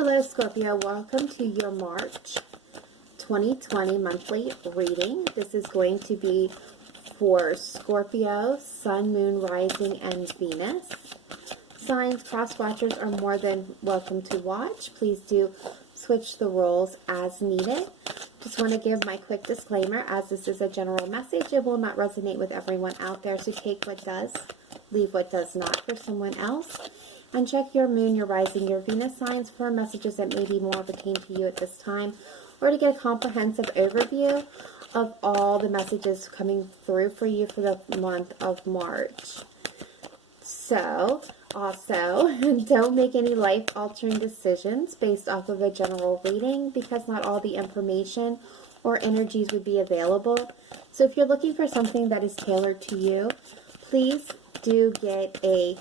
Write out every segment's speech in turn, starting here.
Hello Scorpio, welcome to your March 2020 monthly reading. This is going to be for Scorpio, Sun, Moon, Rising, and Venus. Signs, cross-watchers are more than welcome to watch. Please do switch the roles as needed. Just want to give my quick disclaimer, as this is a general message, it will not resonate with everyone out there, so take what does, leave what does not for someone else. And check your moon, your rising, your Venus signs for messages that may be more pertain to you at this time, or to get a comprehensive overview of all the messages coming through for you for the month of March. So, also, don't make any life-altering decisions based off of a general reading, because not all the information or energies would be available. So if you're looking for something that is tailored to you, please do get a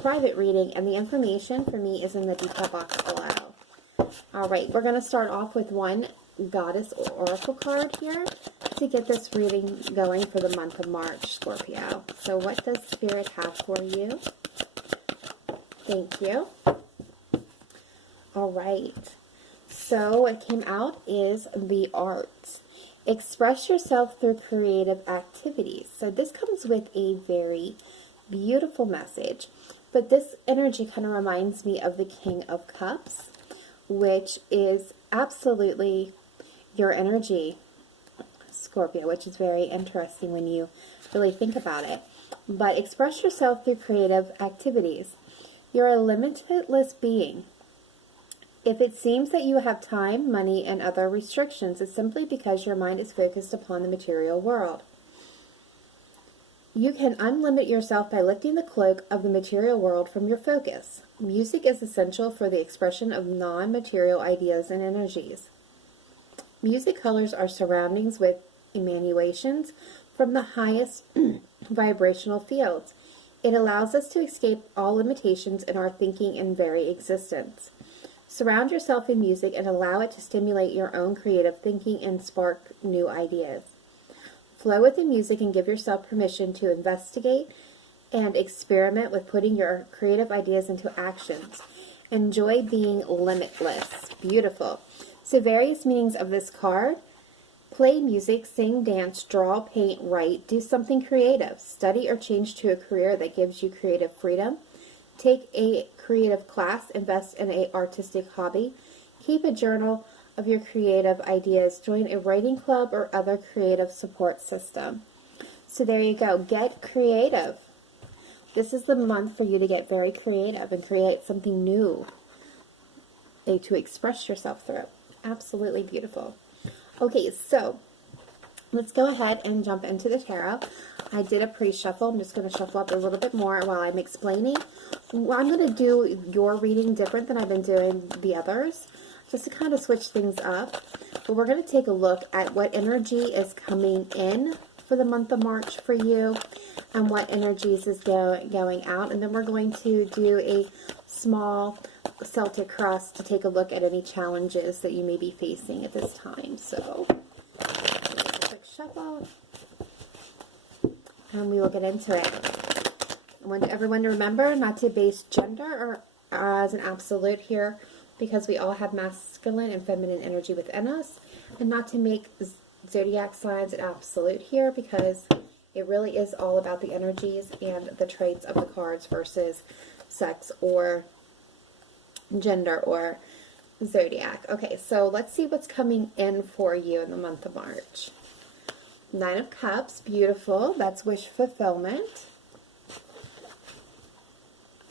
private reading, and the information for me is in the detail box below. Alright, we're going to start off with one Goddess or Oracle card here to get this reading going for the month of March, Scorpio. So what does Spirit have for you? Thank you. Alright, so what came out is the arts. Express yourself through creative activities. So this comes with a very beautiful message. But this energy kind of reminds me of the King of Cups, which is absolutely your energy, Scorpio, which is very interesting when you really think about it. But express yourself through creative activities. You're a limitless being. If it seems that you have time, money, and other restrictions, it's simply because your mind is focused upon the material world. You can unlimit yourself by lifting the cloak of the material world from your focus. Music is essential for the expression of non-material ideas and energies. Music colors our surroundings with emanations from the highest vibrational fields. It allows us to escape all limitations in our thinking and very existence. Surround yourself in music and allow it to stimulate your own creative thinking and spark new ideas. Flow with the music and give yourself permission to investigate and experiment with putting your creative ideas into actions. Enjoy being limitless. Beautiful. So various meanings of this card: play music, sing, dance, draw, paint, write, do something creative, study or change to a career that gives you creative freedom, take a creative class, invest in an artistic hobby, keep a journal of your creative ideas, join a writing club or other creative support system. So there you go. Get creative. This is the month for you to get very creative and create something new to express yourself through. Absolutely beautiful. Okay, so let's go ahead and jump into the tarot. I did a pre-shuffle. I'm just going to shuffle up a little bit more while I'm explaining. Well, I'm going to do your reading different than I've been doing the others, just to kind of switch things up. But we're going to take a look at what energy is coming in for the month of March for you and what energies is going out. And then we're going to do a small Celtic cross to take a look at any challenges that you may be facing at this time. So, a quick shuffle, and we will get into it. I want everyone to remember not to base gender or as an absolute here, because we all have masculine and feminine energy within us, and not to make zodiac signs an absolute here, because it really is all about the energies and the traits of the cards versus sex or gender or zodiac. Okay, so let's see what's coming in for you in the month of March. Nine of Cups, beautiful. That's wish fulfillment.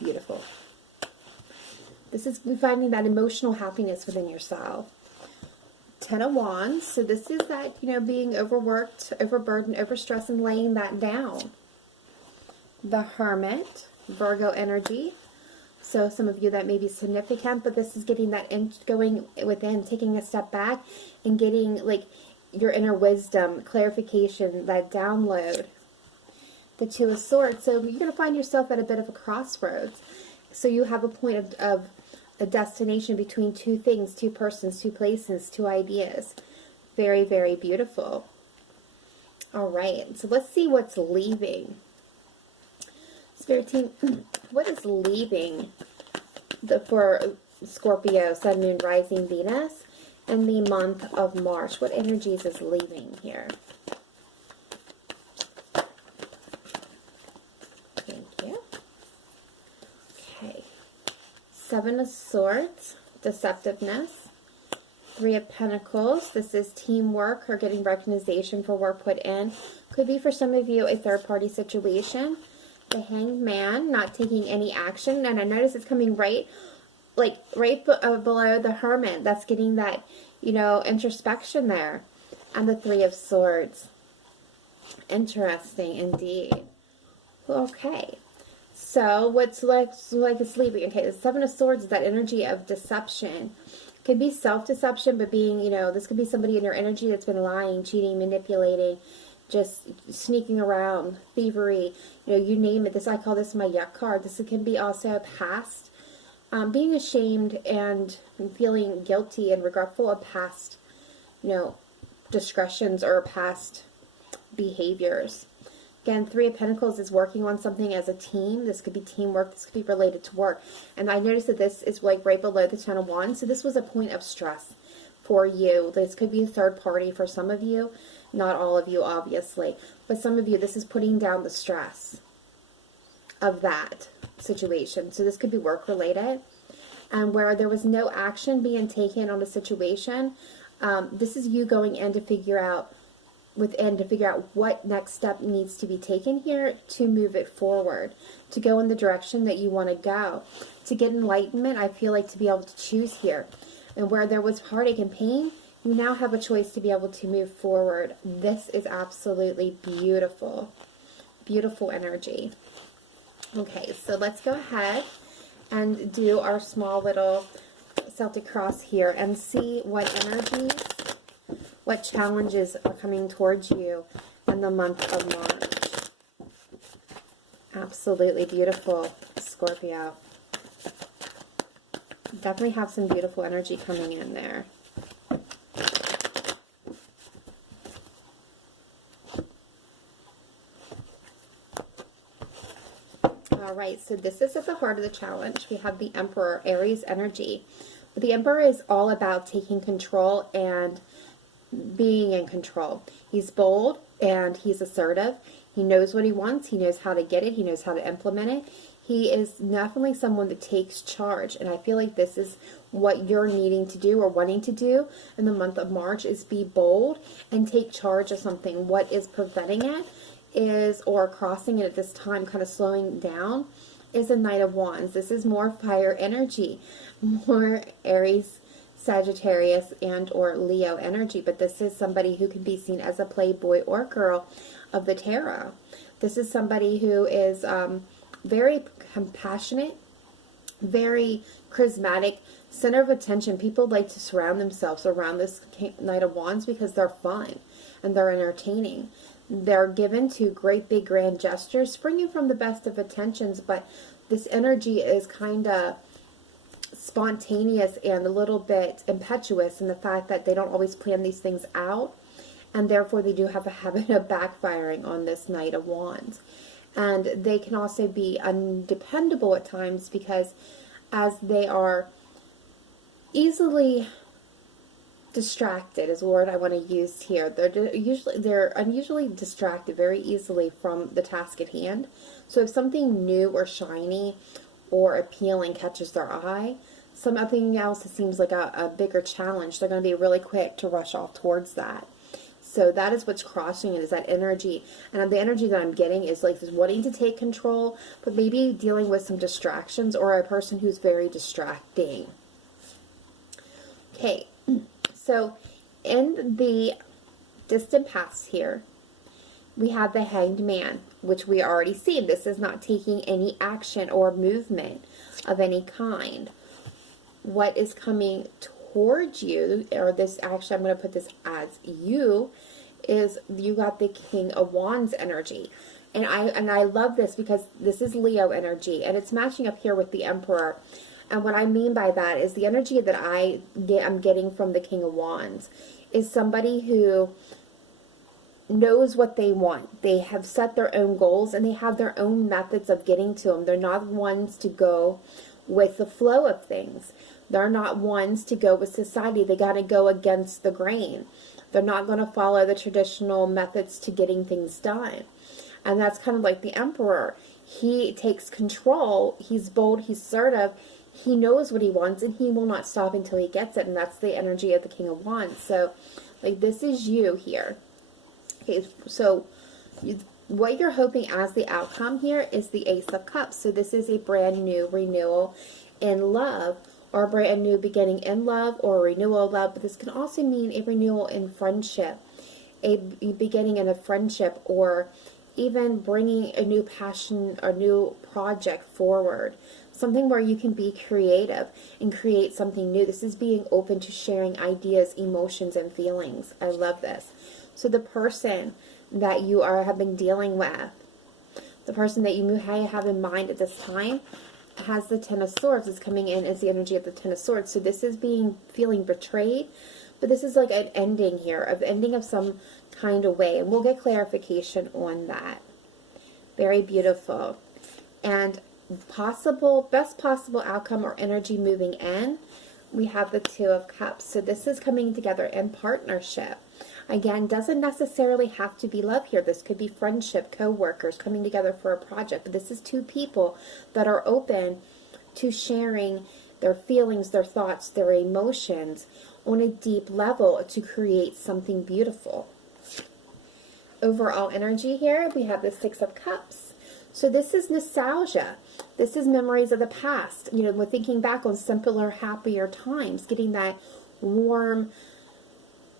Beautiful. This is finding that emotional happiness within yourself. Ten of Wands. So this is that, being overworked, overburdened, overstressed, and laying that down. The Hermit, Virgo energy. So some of you that may be significant, but this is getting that going within, taking a step back and getting like your inner wisdom, clarification, that download. The Two of Swords. So you're going to find yourself at a bit of a crossroads. So you have a point of a destination between two things, two persons, two places, two ideas. Very, very beautiful. All right, so let's see what's leaving. Spirit team, what is leaving for Scorpio, Sun, Moon, Rising, Venus in the month of March. What energies is leaving here? Thank you. Okay. Seven of Swords, deceptiveness. Three of Pentacles, this is teamwork or getting recognition for work put in. Could be for some of you a third-party situation. The Hanged Man, not taking any action. And I notice it's coming right below the Hermit. That's getting that, you know, introspection there. And the Three of Swords. Interesting indeed. Okay. So what's like sleeping? Okay, the Seven of Swords is that energy of deception. Could be self-deception, but being, you know, this could be somebody in your energy that's been lying, cheating, manipulating, just sneaking around, thievery, you know, you name it. I call this my yuck card. This can be also past, being ashamed and feeling guilty and regretful of past, you know, discretions or past behaviors. Again, Three of Pentacles is working on something as a team. This could be teamwork. This could be related to work. And I noticed that this is like right below the Ten of Wands. So this was a point of stress for you. This could be a third party for some of you. Not all of you, obviously. But some of you, this is putting down the stress of that situation. So this could be work related. And where there was no action being taken on a situation, this is you going in to figure out what next step needs to be taken here to move it forward, to go in the direction that you want to go, to get enlightenment. I feel like to be able to choose here. And where there was heartache and pain, you now have a choice to be able to move forward. This is absolutely beautiful. Beautiful energy. Okay, so let's go ahead and do our small little Celtic cross here and see what energies, what challenges are coming towards you in the month of March. Absolutely beautiful, Scorpio. Definitely have some beautiful energy coming in there. All right, so this is at the heart of the challenge. We have the Emperor, Aries energy. But the Emperor is all about taking control and being in control. He's bold and he's assertive. He knows what he wants. He knows how to get it. He knows how to implement it. He is definitely someone that takes charge. And I feel like this is what you're needing to do or wanting to do in the month of March is be bold and take charge of something. What is preventing it is, or crossing it at this time, kind of slowing down, is the Knight of Wands. This is more fire energy, more Aries, Sagittarius, and or Leo energy. But this is somebody who can be seen as a playboy or girl of the tarot. This is somebody who is very compassionate, very charismatic, center of attention. People like to surround themselves around this Knight of Wands because they're fun and they're entertaining. They're given to great big grand gestures, springing from the best of intentions, but this energy is kind of spontaneous and a little bit impetuous in the fact that they don't always plan these things out, and therefore they do have a habit of backfiring on this Knight of Wands. And they can also be undependable at times because as they are easily distracted is the word I want to use here. They're unusually distracted very easily from the task at hand. So if something new or shiny or appealing catches their eye, something else that seems like a bigger challenge, they're going to be really quick to rush off towards that. So that is what's crossing it, is that energy. And the energy that I'm getting is like this wanting to take control, but maybe dealing with some distractions or a person who's very distracting. Okay, so in the distant past here, we have the Hanged Man, which we already see. This is not taking any action or movement of any kind. What is coming towards you, or this, actually I'm going to put this as you, is you got the King of Wands energy. And I love this because this is Leo energy, and it's matching up here with the Emperor. And what I mean by that is the energy that I'm getting from the King of Wands is somebody who knows what they want. They have set their own goals and they have their own methods of getting to them. They're not ones to go with the flow of things. They're not ones to go with society. They got to go against the grain. They're not going to follow the traditional methods to getting things done. And that's kind of like the Emperor. He takes control. He's bold. He's assertive. He knows what he wants, and he will not stop until he gets it. And that's the energy of the King of Wands. So, like, this is you here. Okay, so what you're hoping as the outcome here is the Ace of Cups. So this is a brand new renewal in love, or a brand new beginning in love, or a renewal of love. But this can also mean a renewal in friendship, a beginning in a friendship, or even bringing a new passion or new project forward. Something where you can be creative and create something new. This is being open to sharing ideas, emotions, and feelings. I love this. So the person that you have been dealing with, the person that you have in mind at this time, has the Ten of Swords. Is coming in as the energy of the Ten of Swords. So this is feeling betrayed, but this is like an ending here, of ending of some kind of way, and we'll get clarification on that. Very beautiful. And best possible outcome or energy moving in, we have the Two of Cups. So this is coming together in partnership. Again, doesn't necessarily have to be love here. This could be friendship, co-workers coming together for a project. But this is two people that are open to sharing their feelings, their thoughts, their emotions on a deep level to create something beautiful. Overall energy here, we have the Six of Cups. So this is nostalgia. This is memories of the past. You know, we're thinking back on simpler, happier times, getting that warm,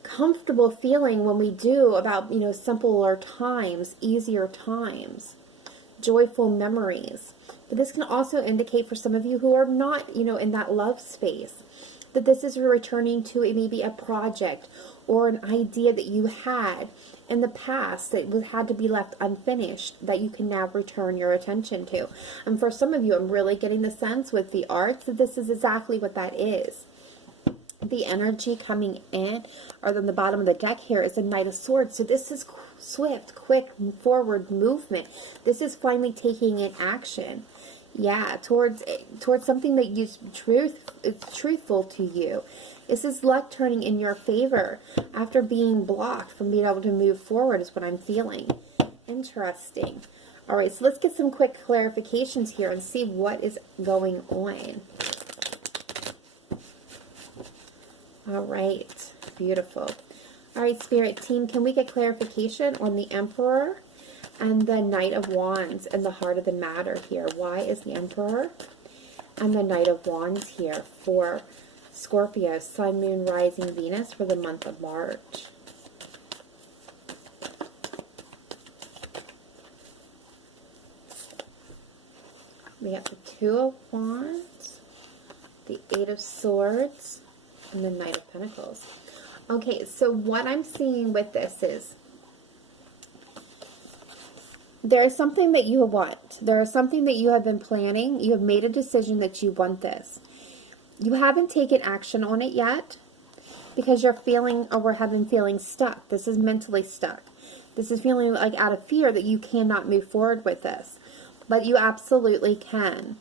comfortable feeling when we do about, you know, simpler times, easier times, joyful memories. But this can also indicate for some of you who are not, you know, in that love space, that this is returning to maybe a project or an idea that you had in the past that had to be left unfinished, that you can now return your attention to. And for some of you, I'm really getting the sense with the arts that this is exactly what that is. The energy coming in, or on the bottom of the deck here, is the Knight of Swords. So this is swift, quick, forward movement. This is finally taking an action. Yeah, towards something that is truthful to you. This is luck turning in your favor after being blocked from being able to move forward, is what I'm feeling. Interesting. All right, so let's get some quick clarifications here and see what is going on. All right, beautiful. All right, Spirit Team, can we get clarification on the Emperor and the Knight of Wands and the heart of the matter here? Why is the Emperor and the Knight of Wands here for Scorpio, Sun, Moon, Rising, Venus for the month of March? We have the Two of Wands, the Eight of Swords, and the Knight of Pentacles. Okay, so what I'm seeing with this is there is something that you want. There is something that you have been planning. You have made a decision that you want this. You haven't taken action on it yet because you're feeling, or have been feeling stuck. This is mentally stuck. This is feeling like out of fear that you cannot move forward with this. But you absolutely can.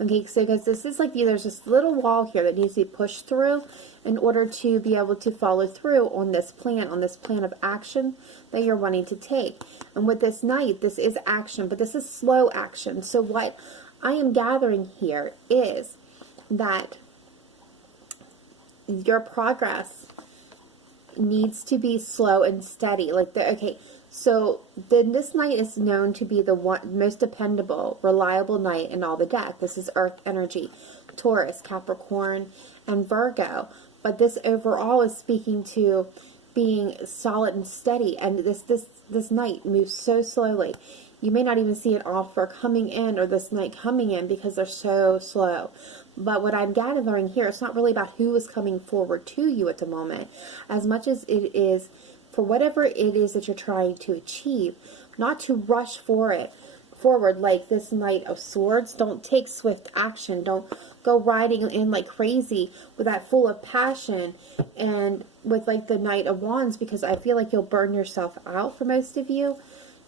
Okay, so because this is like, there's this little wall here that needs to be pushed through in order to be able to follow through on this plan of action that you're wanting to take. And with this Knight, this is action, but this is slow action. So what I am gathering here is that your progress needs to be slow and steady. Okay, so then this Knight is known to be the most dependable, reliable Knight in all the deck. This is Earth energy, Taurus, Capricorn, and Virgo. But this overall is speaking to being solid and steady. And this Knight moves so slowly. You may not even see an offer coming in or this Knight coming in because they're so slow. But what I'm gathering here, it's not really about who is coming forward to you at the moment, as much as it is for whatever it is that you're trying to achieve, not to rush forward like this Knight of Swords. Don't take swift action. Don't go riding in like crazy with that full of passion and with like the Knight of Wands, because I feel like you'll burn yourself out for most of you.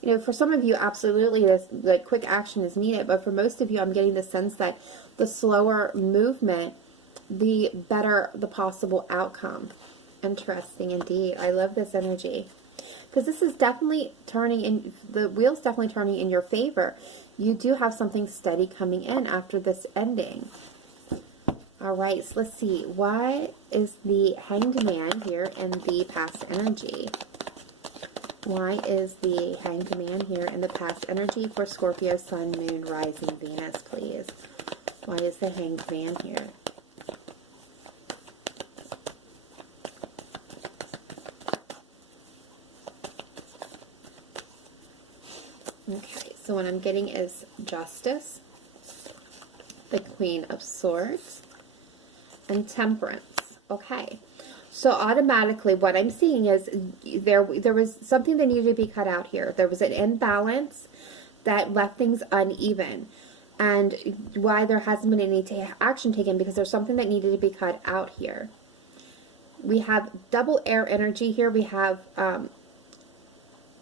You know, for some of you, absolutely, the quick action is needed, but for most of you, I'm getting the sense that the slower movement the better the possible outcome. Interesting indeed. I love this energy. Because this is definitely turning in, the wheel's definitely turning in your favor. You do have something steady coming in after this ending. All right, so let's see. Why is the Hanged Man here in the past energy? Why is the Hanged Man here in the past energy for Scorpio, Sun, Moon, Rising, Venus, please? Why is the Hanged Man here? Okay, so what I'm getting is Justice, the Queen of Swords, and Temperance. Okay, so automatically what I'm seeing is there was something that needed to be cut out here. There was an imbalance that left things uneven. And why there hasn't been any action taken, because there's something that needed to be cut out here. We have double air energy here. We have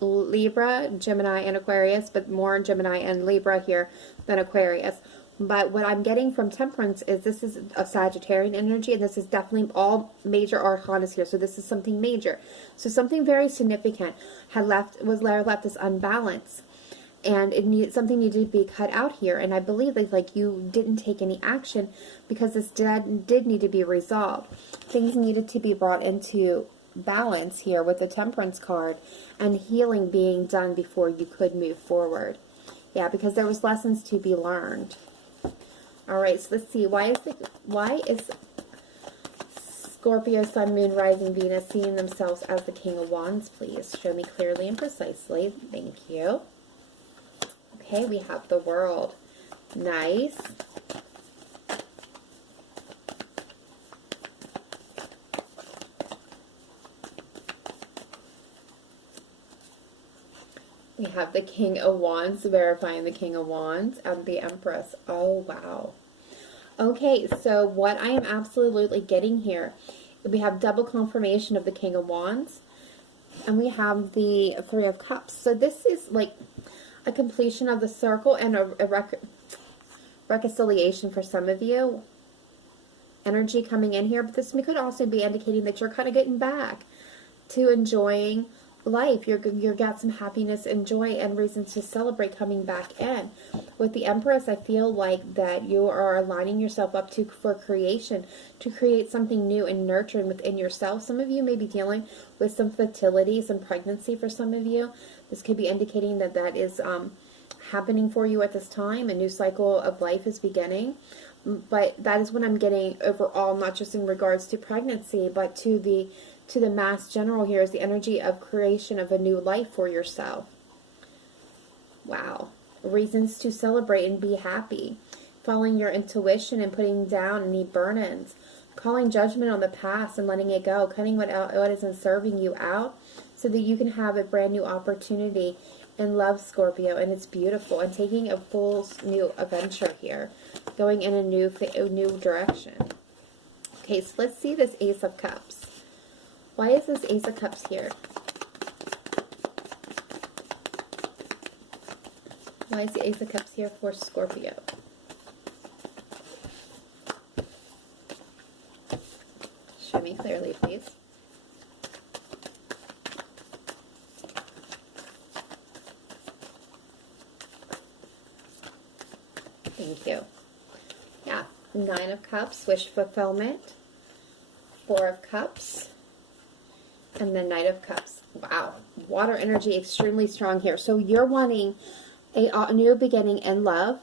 Libra, Gemini, and Aquarius, but more Gemini and Libra here than Aquarius. But what I'm getting from Temperance is this is a Sagittarian energy, and this is definitely all major arcanas here. So this is something major. So something very significant was left this unbalance, and something needed to be cut out here. And I believe that like you didn't take any action because this did need to be resolved. Things needed to be brought into balance here with the Temperance card, and healing being done before you could move forward. Yeah, because there was lessons to be learned. All right, so let's see. Why is Scorpio, Sun, Moon, Rising, Venus seeing themselves as the King of Wands, please? Show me clearly and precisely. Thank you. Okay, we have the World. Nice. We have the King of Wands, verifying the King of Wands, and the Empress. Oh, wow. Okay, so what I am absolutely getting here, we have double confirmation of the King of Wands, and we have the Three of Cups. So this is like a completion of the circle and a reconciliation for some of you. Energy coming in here, but this could also be indicating that you're kind of getting back to enjoying life. You've got some happiness and joy and reasons to celebrate coming back in. With the Empress, I feel like that you are aligning yourself up for creation, to create something new and nurturing within yourself. Some of you may be dealing with some fertility, some pregnancy for some of you. This could be indicating that that is happening for you at this time. A new cycle of life is beginning. But that is what I'm getting overall, not just in regards to pregnancy, but to the mass general here is the energy of creation of a new life for yourself. Wow. Reasons to celebrate and be happy. Following your intuition and putting down any burn-ins. Calling judgment on the past and letting it go. Cutting what isn't serving you out so that you can have a brand new opportunity in love, Scorpio. And it's beautiful. And taking a full new adventure here. Going in a new direction. Okay, so let's see this Ace of Cups. Why is this Ace of Cups here? Why is the Ace of Cups here for Scorpio? Show me clearly, please. Thank you. Yeah, Nine of Cups, wish fulfillment. Four of Cups. And the Knight of Cups. Wow. Water energy extremely strong here. So you're wanting a new beginning in love,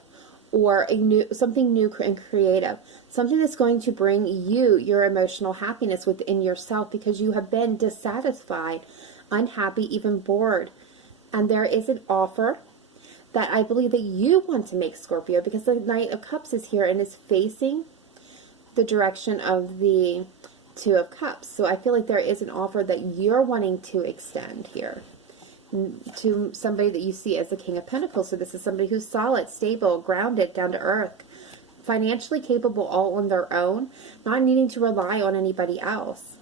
or something new and creative. Something that's going to bring you your emotional happiness within yourself, because you have been dissatisfied, unhappy, even bored. And there is an offer that I believe that you want to make, Scorpio, because the Knight of Cups is here and is facing the direction of the Two of Cups. So I feel like there is an offer that you're wanting to extend here to somebody that you see as the King of Pentacles. So this is somebody who's solid, stable, grounded, down to earth, financially capable all on their own, not needing to rely on anybody else.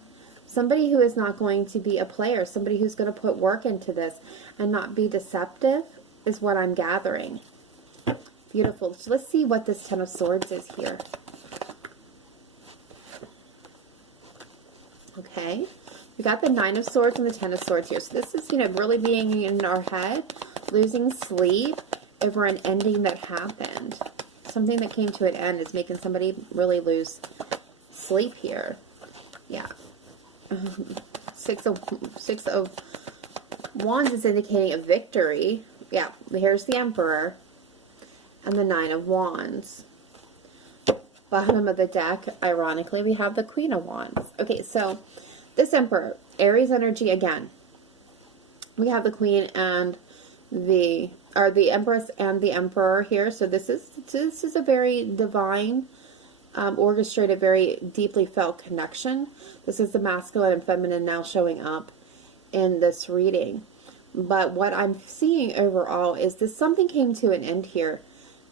Somebody who is not going to be a player, somebody who's going to put work into this and not be deceptive is what I'm gathering. Beautiful. So let's see what this Ten of Swords is here. Okay. We got the Nine of Swords and the Ten of Swords here. So this is, really being in our head, losing sleep over an ending that happened. Something that came to an end is making somebody really lose sleep here. Yeah. Six of Wands is indicating a victory. Yeah, here's the Emperor and the Nine of Wands. Bottom of the deck, ironically, we have the Queen of Wands. Okay, so this Emperor, Aries energy again. We have the Queen and the Empress and the Emperor here. So this is a very divine, orchestrated, very deeply felt connection. This is the masculine and feminine now showing up in this reading. But what I'm seeing overall is this something came to an end here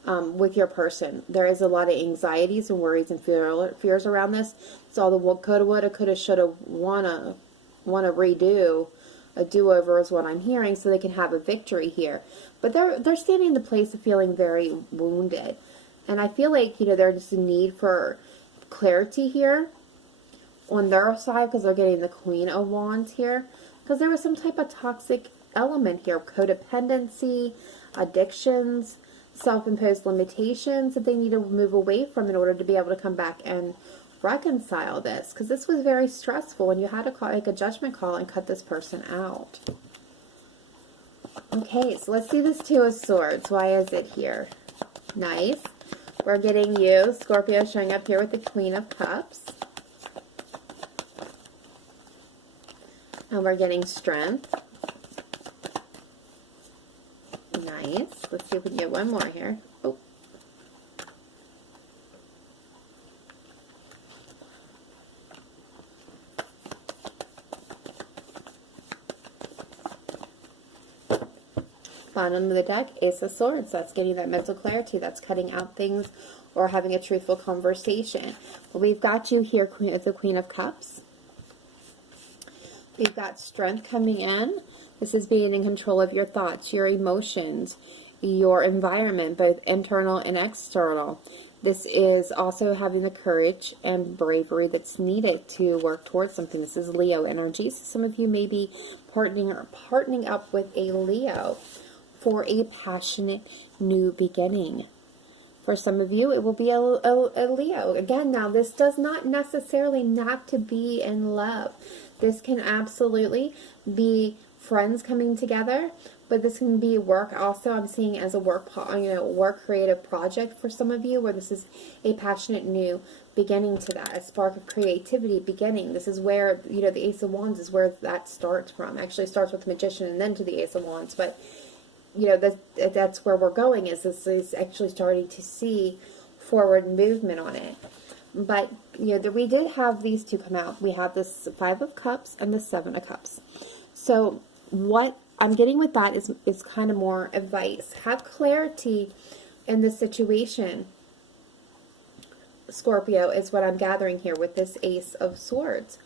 with your person. There is a lot of anxieties and worries and fears around this. It's all the coulda, woulda, coulda, shoulda, wanna redo. A do-over is what I'm hearing, so they can have a victory here. But they're standing in the place of feeling very wounded. And I feel like, there's a need for clarity here on their side because they're getting the Queen of Wands here. Because there was some type of toxic element here. Codependency, addictions, self-imposed limitations that they need to move away from in order to be able to come back and reconcile this. Because this was very stressful and you had to make a judgment call and cut this person out. Okay, so let's see this Two of Swords. Why is it here? Nice. We're getting you, Scorpio, showing up here with the Queen of Cups. And we're getting strength. Nice. Let's see if we can get one more here. Oh. Bottom of the deck, Ace of Swords. That's getting that mental clarity. That's cutting out things or having a truthful conversation. But we've got you here, the Queen of Cups. We've got strength coming in. This is being in control of your thoughts, your emotions, your environment, both internal and external. This is also having the courage and bravery that's needed to work towards something. This is Leo energy. So some of you may be partnering up with a Leo for a passionate new beginning. For some of you, it will be a Leo. Again, now this does not necessarily have to be in love. This can absolutely be friends coming together, but this can be work also. I'm seeing as a work creative project for some of you, where this is a passionate new beginning to that, a spark of creativity beginning. This is where, the Ace of Wands is where that starts from. Actually, it starts with the Magician and then to the Ace of Wands, but that's where we're going, is this is actually starting to see forward movement on it. But, we did have these two come out. We have this Five of Cups and the Seven of Cups. So what I'm getting with that is kind of more advice. Have clarity in the situation, Scorpio, is what I'm gathering here with this Ace of Swords.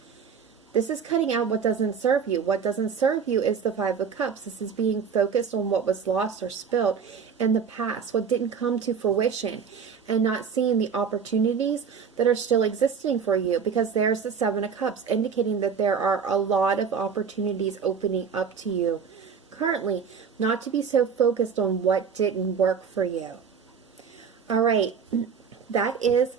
This is cutting out what doesn't serve you. What doesn't serve you is the Five of Cups. This is being focused on what was lost or spilled in the past, what didn't come to fruition, and not seeing the opportunities that are still existing for you, because there's the Seven of Cups indicating that there are a lot of opportunities opening up to you currently, not to be so focused on what didn't work for you. All right, that is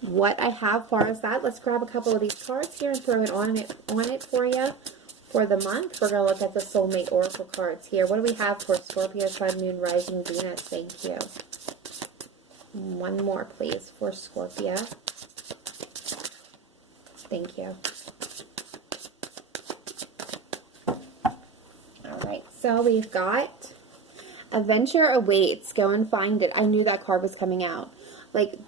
what I have far as that. Let's grab a couple of these cards here and throw it on it for you for the month. We're going to look at the Soulmate Oracle cards here. What do we have for Scorpio, Sun, Moon, Rising, Venus? Thank you. One more, please, for Scorpio. Thank you. All right, so we've got Adventure Awaits. Go and find it. I knew that card was coming out. Like,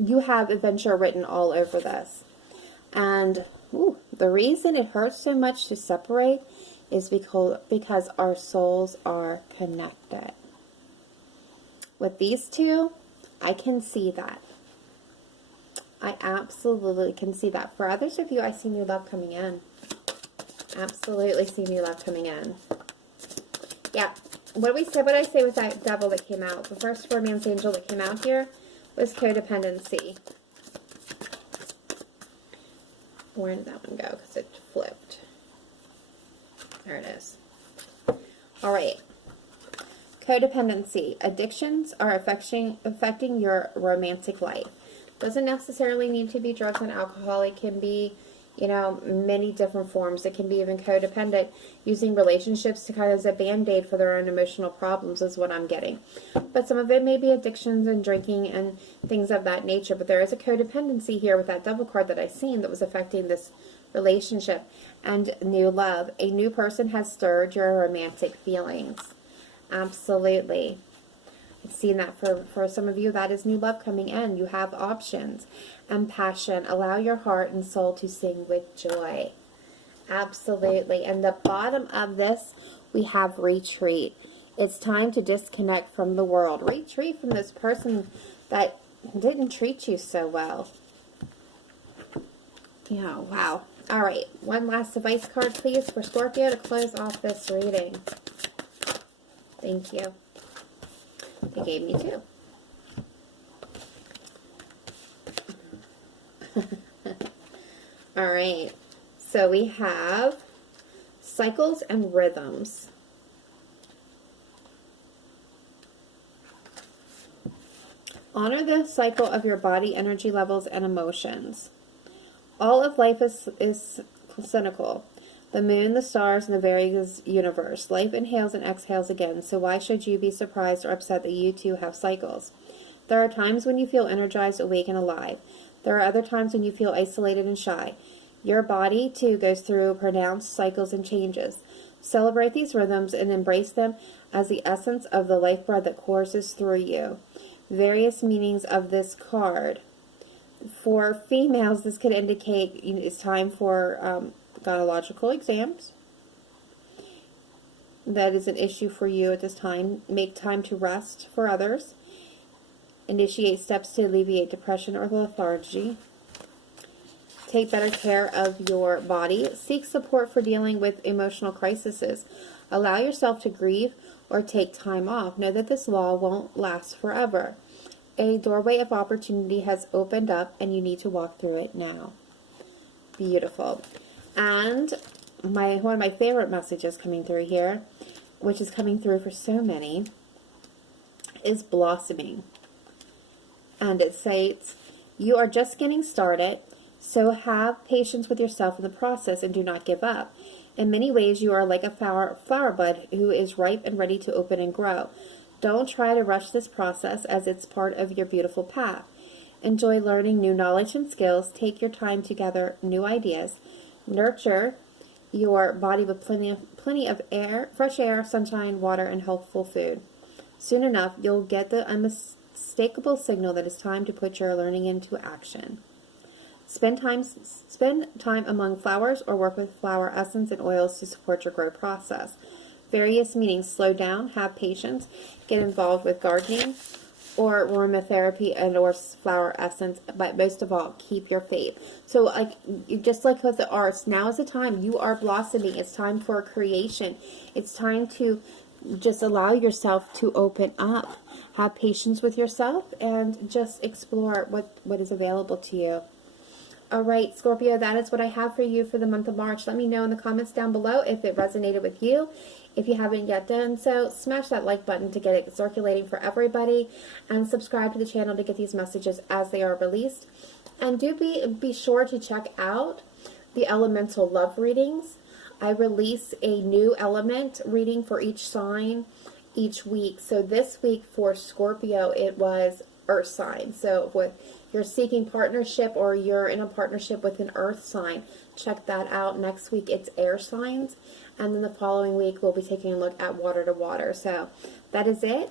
you have adventure written all over this. And the reason it hurts so much to separate is because our souls are connected. With these two, I can see that. I absolutely can see that. For others of you, I see new love coming in. Absolutely see new love coming in. Yeah. What did I say with that devil that came out? The first romance angel that came out here was codependency. Where did that one go? Because it flipped. There it is. All right. Codependency. Addictions are affecting your romantic life. Doesn't necessarily need to be drugs and alcohol. It can be, you know, many different forms. It can be even codependent, using relationships to kind of as a band-aid for their own emotional problems is what I'm getting. But some of it may be addictions and drinking and things of that nature. But there is a codependency here with that Devil card that I've seen that was affecting this relationship. And new love. A new person has stirred your romantic feelings. Absolutely. I've seen that for some of you. That is new love coming in. You have options and passion. Allow your heart and soul to sing with joy. Absolutely. And the bottom of this, we have retreat. It's time to disconnect from the world. Retreat from this person that didn't treat you so well. Yeah, wow. All right. One last advice card, please, for Scorpio to close off this reading. Thank you. They gave me two. All right. So we have cycles and rhythms. Honor the cycle of your body, energy levels, and emotions. All of life is cyclical. The moon, the stars, and the various universe. Life inhales and exhales again, so why should you be surprised or upset that you too have cycles? There are times when you feel energized, awake, and alive. There are other times when you feel isolated and shy. Your body, too, goes through pronounced cycles and changes. Celebrate these rhythms and embrace them as the essence of the life blood that courses through you. Various meanings of this card. For females, this could indicate it's time for gynecological exams. That is an issue for you at this time. Make time to rest for others. Initiate steps to alleviate depression or lethargy. Take better care of your body. Seek support for dealing with emotional crises. Allow yourself to grieve or take time off. Know that this law won't last forever. A doorway of opportunity has opened up and you need to walk through it now. Beautiful. And one of my favorite messages coming through here, which is coming through for so many, is blossoming. And it states, you are just getting started, so have patience with yourself in the process and do not give up. In many ways, you are like a flower bud who is ripe and ready to open and grow. Don't try to rush this process as it's part of your beautiful path. Enjoy learning new knowledge and skills. Take your time to gather new ideas. Nurture your body with plenty of air, fresh air, sunshine, water, and healthful food. Soon enough, you'll get the unmistakable signal that it's time to put your learning into action. Spend time among flowers or work with flower essence and oils to support your growth process. Various meanings: slow down, have patience, get involved with gardening or aromatherapy and or flower essence, but most of all, keep your faith. So just like with the arts, now is the time. You are blossoming. It's time for creation. It's time to just allow yourself to open up. Have patience with yourself and just explore what is available to you. All right, Scorpio, that is what I have for you for the month of March. Let me know in the comments down below if it resonated with you. If you haven't yet done so, smash that like button to get it circulating for everybody, and subscribe to the channel to get these messages as they are released. And do be sure to check out the elemental love readings. I release a new element reading for each sign each week. So this week for Scorpio, it was Earth sign. So if you're seeking partnership or you're in a partnership with an Earth sign, check that out. Next week it's air signs, and then the following week we'll be taking a look at water to water. So that is it.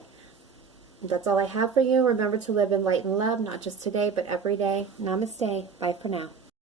That's all I have for you. Remember to live in light and love, not just today but every day. Namaste. Bye for now.